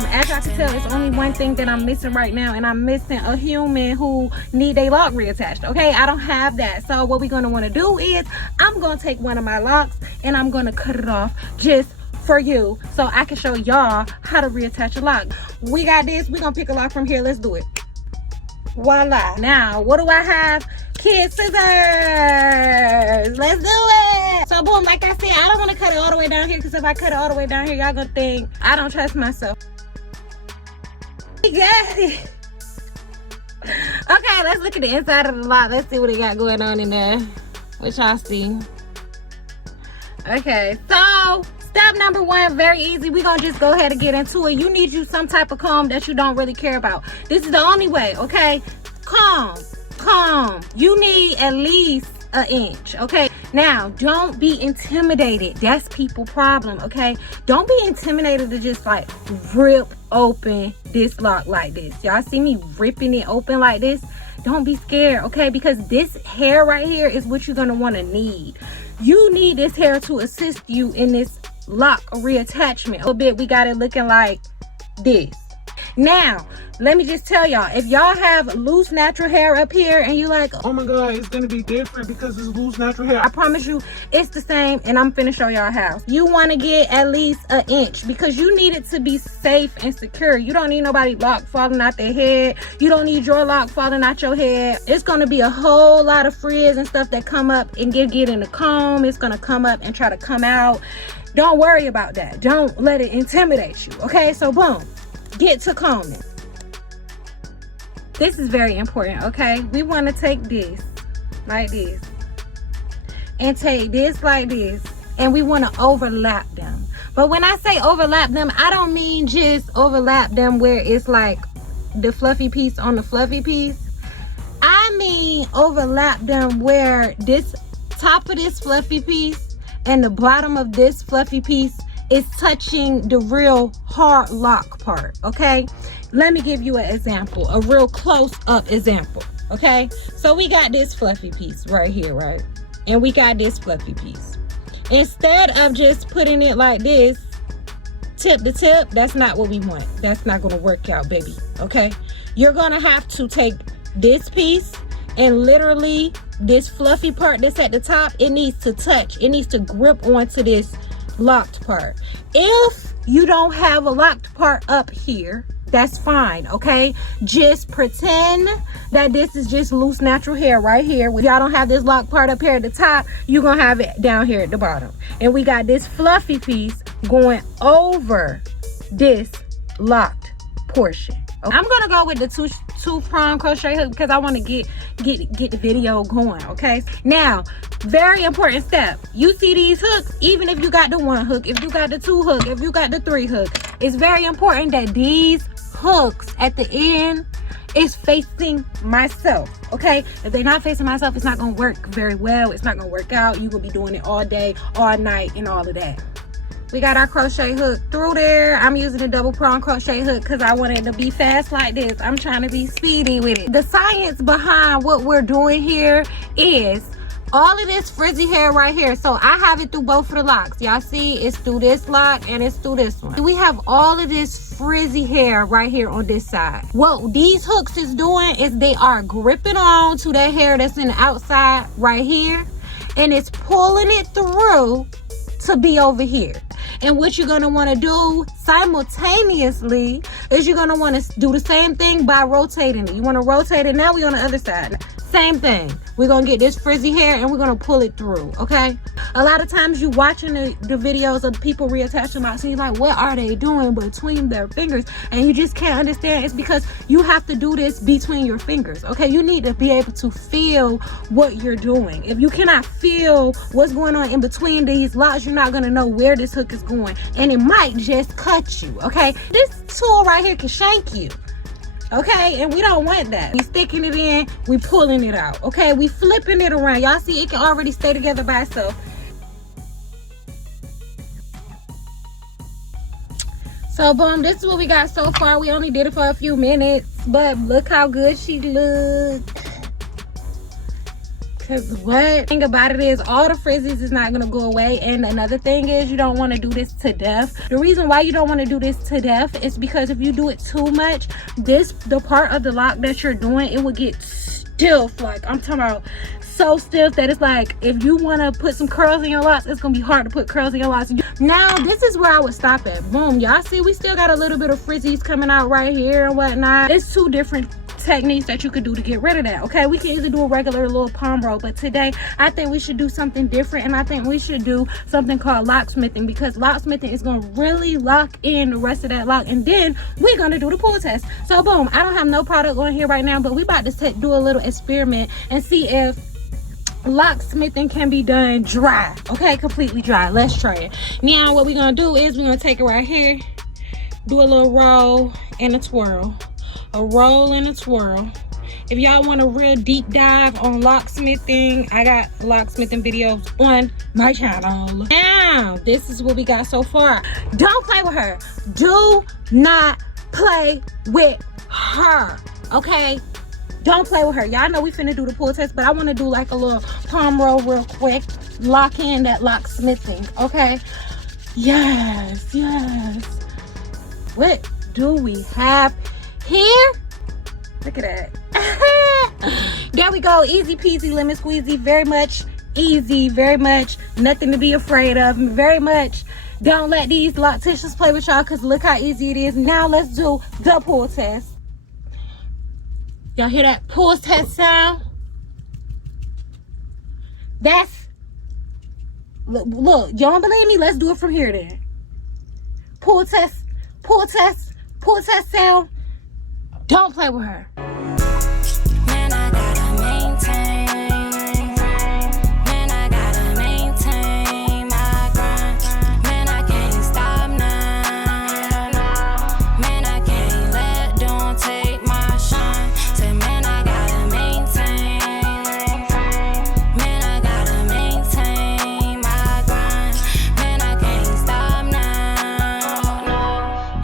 boom, as y'all can tell, it's only one thing that I'm missing right now, and I'm missing a human who need a lock reattached. Okay, I don't have that. So what we're gonna want to do is I'm gonna take one of my locks and I'm gonna cut it off just for you, so I can show y'all how to reattach a lock. We got this. We're gonna pick a lock from here. Let's do it. Voila. Now, what do I have? Kid scissors. Let's do it. So boom, like I said, I don't want to cut it all the way down here, because if I cut it all the way down here, y'all gonna think I don't trust myself. We got it. Okay, let's look at the inside of the lock. Let's see what it got going on in there. What y'all see? Okay, so step number one, very easy. We're gonna just go ahead and get into it. You need you some type of comb that you don't really care about. This is the only way, okay? Comb. You need at least an inch, okay? Now, don't be intimidated. That's people problem, okay? Don't be intimidated to just like rip open this lock like this. Y'all see me ripping it open like this? Don't be scared, okay? Because this hair right here is what you're gonna wanna need. You need this hair to assist you in this lock reattachment. A little bit, we got it looking like this. Now, let me just tell y'all, if y'all have loose natural hair up here and you like, oh my god, it's gonna be different because it's loose natural hair, I promise you it's the same, and I'm finna show y'all how. You want to get at least an inch, because you need it to be safe and secure. You don't need nobody lock falling out their head. You don't need your lock falling out your head. It's gonna be a whole lot of frizz and stuff that come up and get in the comb. It's gonna come up and try to come out. Don't worry about that. Don't let it intimidate you, okay? So boom, get to combing. This is very important, okay? We want to take this like this and take this like this, and we want to overlap them. But when I say overlap them, I don't mean just overlap them where it's like the fluffy piece on the fluffy piece. I mean overlap them where this top of this fluffy piece and the bottom of this fluffy piece is touching the real hard lock part, okay? Let me give you an example, a real close up example, okay? So we got this fluffy piece right here, right? And we got this fluffy piece. Instead of just putting it like this, tip to tip, that's not what we want. That's not gonna work out, baby, okay? You're gonna have to take this piece and literally this fluffy part that's at the top, it needs to touch, it needs to grip onto this locked part. If you don't have a locked part up here, that's fine, okay? Just pretend that this is just loose natural hair right here. If y'all don't have this locked part up here at the top, you're gonna have it down here at the bottom. And we got this fluffy piece going over this locked portion. Okay? I'm gonna go with the two prong crochet hook because I want to get the video going, okay? Now, very important step. You see these hooks, even if you got the one hook, if you got the two hook, if you got the three hook, it's very important that these hooks at the end is facing myself, okay? If they're not facing myself, it's not gonna work very well. It's not gonna work out. You're gonna be doing it all day, all night, and all of that. We got our crochet hook through there. I'm using a double prong crochet hook because I want it to be fast like this. I'm trying to be speedy with it. The science behind what we're doing here is all of this frizzy hair right here. So I have it through both of the locks. Y'all see it's through this lock and it's through this one. We have all of this frizzy hair right here on this side. What these hooks is doing is they are gripping on to that hair that's in the outside right here, and it's pulling it through to be over here. And what you're gonna want to do simultaneously is you're gonna want to do the same thing by rotating it. You want to rotate it. Now we're on the other side. Same thing. We're gonna get this frizzy hair and we're gonna pull it through, okay? A lot of times you watching the videos of people reattaching locks and you're like, what are they doing between their fingers? And you just can't understand. It's because you have to do this between your fingers, okay? You need to be able to feel what you're doing. If you cannot feel what's going on in between these locks, you're not gonna know where this hook is going, and it might just cut you, okay? This tool right here can shank you, okay? And we don't want that. We sticking it in, we pulling it out, okay? We flipping it around. Y'all see it can already stay together by itself. So boom, this is what we got so far. We only did it for a few minutes, but look how good she looked. Cause what thing about it is all the frizzies is not gonna go away. And another thing is you don't want to do this to death. The reason why you don't want to do this to death is because if you do it too much, the part of the lock that you're doing, it will get stiff. Like I'm talking about so stiff that it's like if you want to put some curls in your locks, it's gonna be hard to put curls in your locks. Now this is where I would stop at. Boom, y'all see we still got a little bit of frizzies coming out right here and whatnot. It's two different techniques that you could do to get rid of that. Okay, we can either do a regular little palm roll, but today I think we should do something different, and I think we should do something called locksmithing, because locksmithing is going to really lock in the rest of that lock, and then we're going to do the pull test. So boom, I don't have no product on here right now, but we about to do a little experiment and see if locksmithing can be done dry. Okay, completely dry. Let's try it. Now what we're gonna do is we're gonna take it right here, do a little roll and a twirl, a roll and a twirl. If y'all want a real deep dive on locksmithing, I got locksmithing videos on my channel. Now this is what we got so far. Don't play with her. Do not play with her. Okay, don't play with her. Y'all know we finna do the pull test, but I want to do like a little palm roll real quick. Lock in that locksmithing. Okay. Yes, yes. What do we have here? Look at that. There we go. Easy peasy lemon squeezy. Very much easy. Very much nothing to be afraid of. Very much don't let these locticians play with y'all, because look how easy it is. Now let's do the pull test. Y'all hear that pull test sound? That's, look, y'all don't believe me? Let's do it from here then. Pull test sound. Don't play with her. Man, I gotta maintain. Man, I gotta maintain my grind. Man, I can't stop now. Man, I can't let don't take my shine. Say, man, I gotta maintain. Man, I gotta maintain my grind. Man, I can't stop now.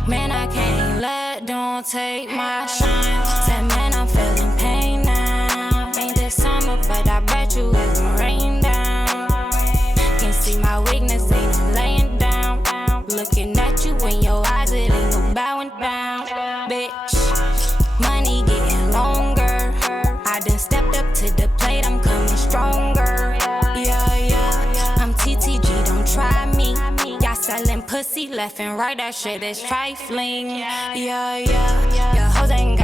Man, I can't let don't take my shine. Said, man, I'm feeling pain now. Ain't this summer, but I bet you it's gonna rain down. Can see my weakness, ain't no laying down. Looking at you in your eyes, it ain't no bowing down. Bitch, money getting longer. I done stepped up to the plate, I'm coming stronger. Yeah, I'm TTG, don't try me. Y'all selling pussy left and right, that shit is trifling. Yeah, your hoes ain't